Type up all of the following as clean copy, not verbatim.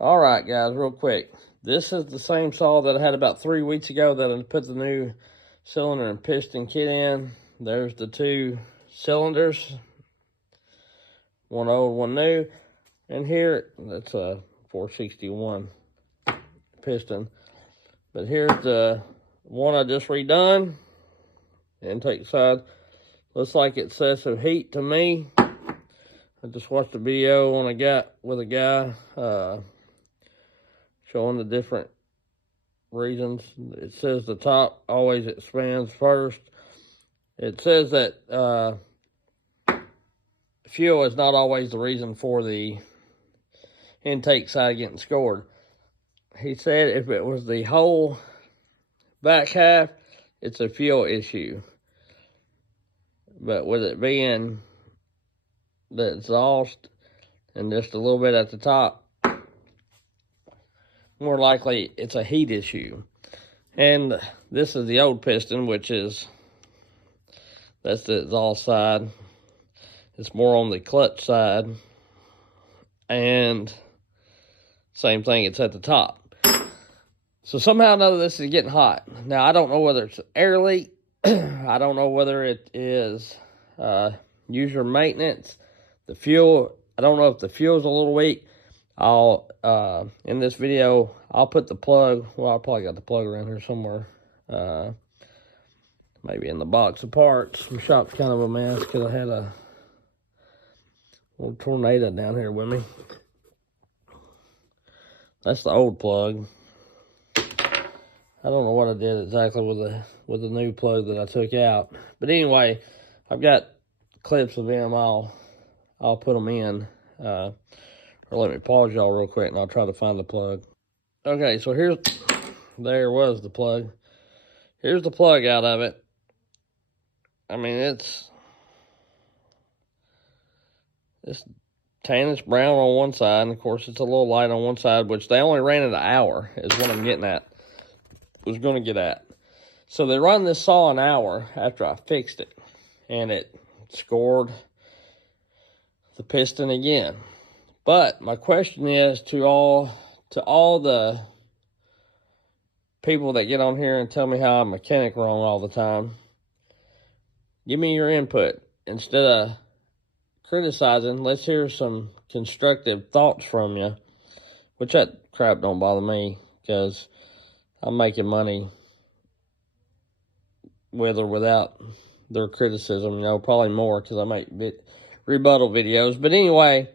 All right, guys, real quick. This is the same saw that I had about 3 weeks ago that I put the new cylinder and piston kit in. There's the two cylinders, one old, one new. And here, that's a 461 piston. But here's the one I just redone. Intake side. Looks like excessive heat to me. I just watched a video on a guy showing the different reasons. It says the top always expands first. It says that fuel is not always the reason for the intake side getting scored. He said if it was the whole back half, it's a fuel issue. But with it being the exhaust and just a little bit at the top, more likely it's a heat issue. And this is the old piston, that's the exhaust side. It's more on the clutch side. And same thing, it's at the top. So somehow or another, this is getting hot. Now, I don't know whether it's an air leak. I don't know whether it is user maintenance. The fuel, I don't know if the fuel's a little weak. In this video, I'll put the plug. Well, I probably got the plug around here somewhere. Maybe in the box of parts. My shop's kind of a mess because I had a little tornado down here with me. That's the old plug. I don't know what I did exactly with the new plug that I took out. But anyway, I've got clips of them. I'll put them in. Or let me pause y'all real quick and I'll try to find the plug. Okay, so there was the plug. Here's the plug out of it. I mean, it's tannish brown on one side, and of course it's a little light on one side, which they only ran it an hour, is what I'm getting at. Was going to get at. So they run this saw an hour after I fixed it, and it scored the piston again. But my question is to all the people that get on here and tell me how I'm mechanic wrong all the time, give me your input. Instead of criticizing, let's hear some constructive thoughts from you, which that crap don't bother me because I'm making money with or without their criticism, probably more because I make rebuttal videos. But anyway,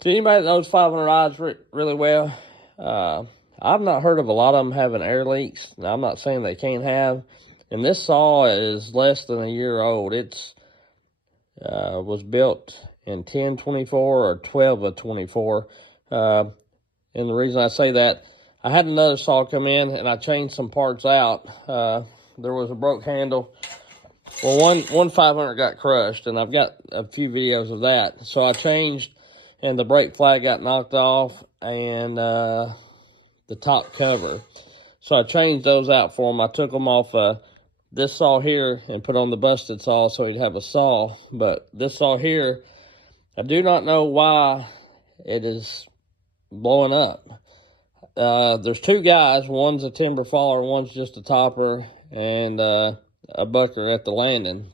to anybody that knows 500 odds really well, I've not heard of a lot of them having air leaks. Now, I'm not saying they can't have. And this saw is less than a year old. It's was built in 10/24 or 12/24. And the reason I say that, I had another saw come in and I changed some parts out. There was a broke handle. Well, one 500 got crushed, and I've got a few videos of that. So I changed, and the brake flag got knocked off, and the top cover. So I changed those out for him. I took them off this saw here and put on the busted saw so he'd have a saw. But this saw here, I do not know why it is blowing up. There's two guys. One's a timber faller, one's just a topper, and a bucker at the landing.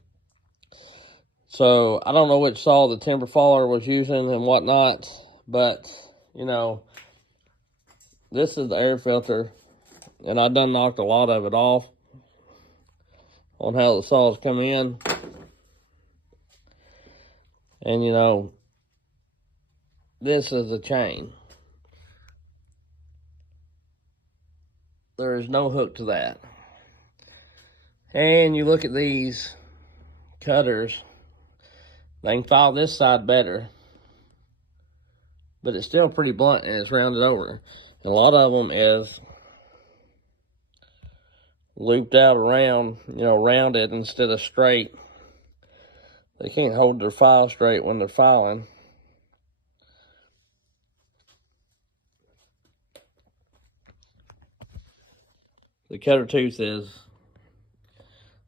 So I don't know which saw the timber faller was using and whatnot, but this is the air filter, and I done knocked a lot of it off on how the saws come in. And this is the chain. There is no hook to that. And you look at these cutters, they can file this side better, but it's still pretty blunt and it's rounded over. And a lot of them is looped out around, rounded instead of straight. They can't hold their file straight when they're filing. The cutter tooth is,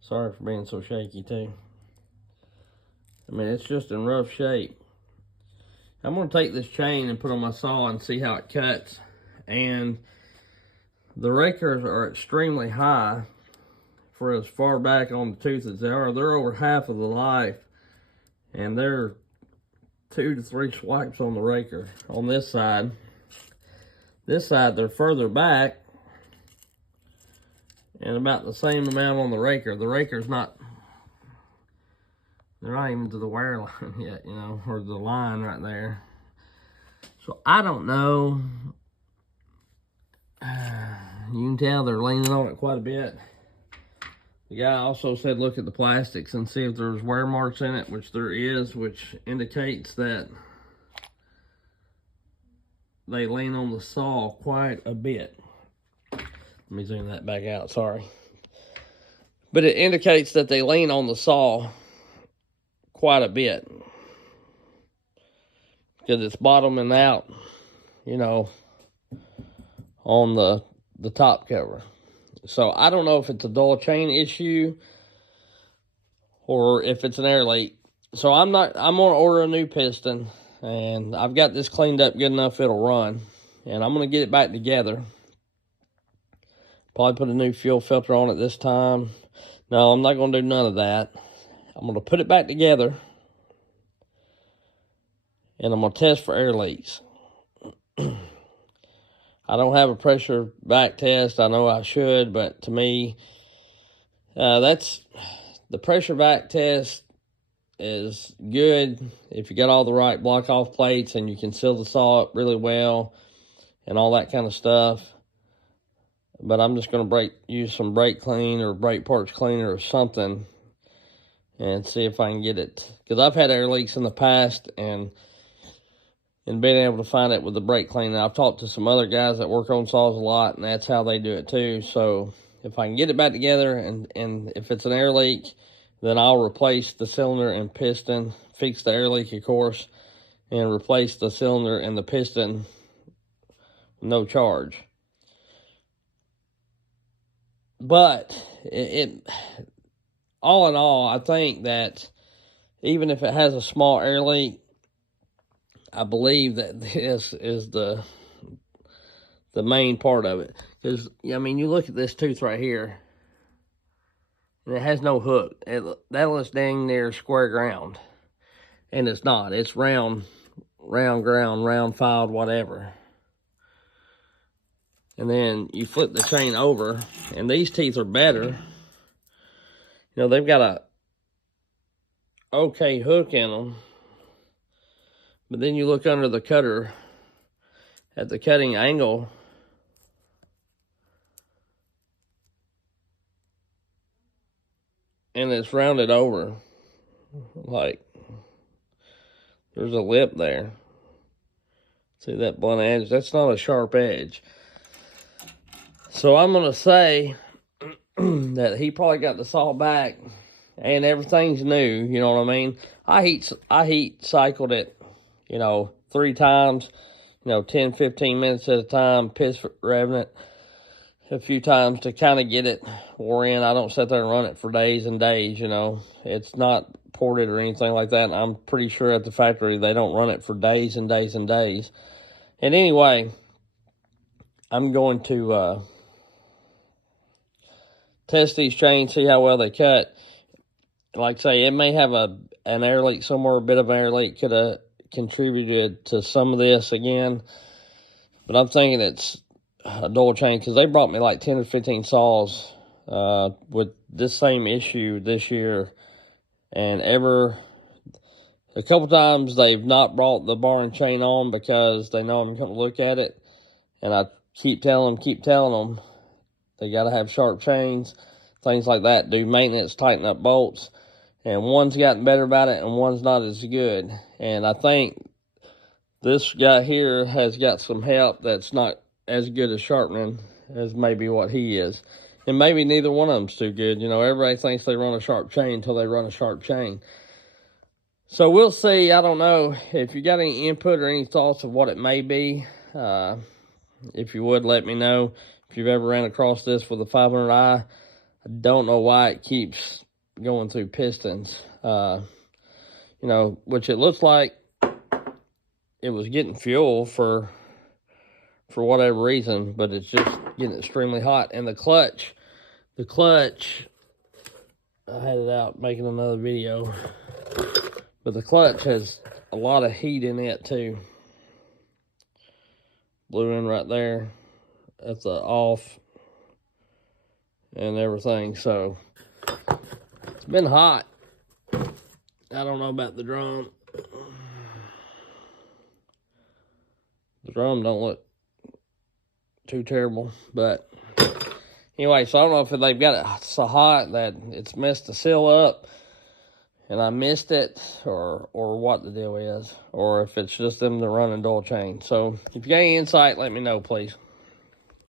sorry for being so shaky too. I mean, it's just in rough shape. I'm going to take this chain and put on my saw and see how it cuts. And the rakers are extremely high for as far back on the tooth as they are. They're over half of the life, and they're 2 to 3 swipes on the raker. On this side, they're further back and about the same amount on the raker. The raker's not, they're not even to the wear line yet, you know, or the line right there. So I don't know. You can tell they're leaning on it quite a bit. The guy also said look at the plastics and see if there's wear marks in it, which there is, which indicates that they lean on the saw quite a bit. Let me zoom that back out, sorry. But it indicates that they lean on the saw quite a bit, because it's bottoming out, you know, on the top cover. So I don't know if it's a dull chain issue or if it's an air leak. So I'm gonna order a new piston, and I've got this cleaned up good enough it'll run, and I'm gonna get it back together. Probably put a new fuel filter on it this time. No, I'm not gonna do none of that. I'm gonna put it back together, and I'm gonna test for air leaks. I don't have a pressure back test. I know I should, but to me, that's the pressure back test is good if you got all the right block off plates and you can seal the saw up really well and all that kind of stuff. But I'm just going to use some brake clean or brake parts cleaner or something and see if I can get it. Because I've had air leaks in the past and being able to find it with the brake cleaner. I've talked to some other guys that work on saws a lot, and that's how they do it too. So if I can get it back together, and if it's an air leak, then I'll replace the cylinder and piston, fix the air leak, of course, and replace the cylinder and the piston, no charge. But all in all, I think that even if it has a small air leak, I believe that this is the main part of it. Because, I mean, you look at this tooth right here, and it has no hook. That looks dang near square ground. And it's not. It's round ground, round filed, whatever. And then you flip the chain over, and these teeth are better. You know, they've got a okay hook in them. But then you look under the cutter at the cutting angle, and it's rounded over. Like, there's a lip there. See that blunt edge? That's not a sharp edge. So I'm going to say that he probably got the saw back and everything's new, you know what I mean? I heat cycled it, you know, 3 times, you know, 10, 15 minutes at a time, piss revving it a few times to kind of get it wore in. I don't sit there and run it for days and days, you know. It's not ported or anything like that. And I'm pretty sure at the factory they don't run it for days and days and days. And anyway, I'm going to test these chains, see how well they cut. Like I say, it may have an air leak somewhere. A bit of an air leak could have contributed to some of this again. But I'm thinking it's a dual chain, because they brought me like 10 or 15 saws with this same issue this year. And a couple times they've not brought the bar and chain on because they know I'm going to look at it. And I keep telling them they got to have sharp chains, things like that. Do maintenance, tighten up bolts. And one's gotten better about it and one's not as good. And I think this guy here has got some help that's not as good as sharpening as maybe what he is. And maybe neither one of them's too good. You know, everybody thinks they run a sharp chain until they run a sharp chain. So we'll see. I don't know. If you got any input or any thoughts of what it may be, if you would, let me know. If you've ever ran across this with a 500i, I don't know why it keeps going through pistons. You know, which it looks like it was getting fuel for whatever reason, but it's just getting extremely hot. And the clutch, I had it out making another video, but the clutch has a lot of heat in it too. Blew in right there. That's off and everything. So it's been hot. I don't know about the drum. The drum don't look too terrible, but anyway, so I don't know if they've got it so hot that it's messed the seal up and I missed it, or what the deal is, or if it's just them the running dual chain. So if you got any insight, let me know, please.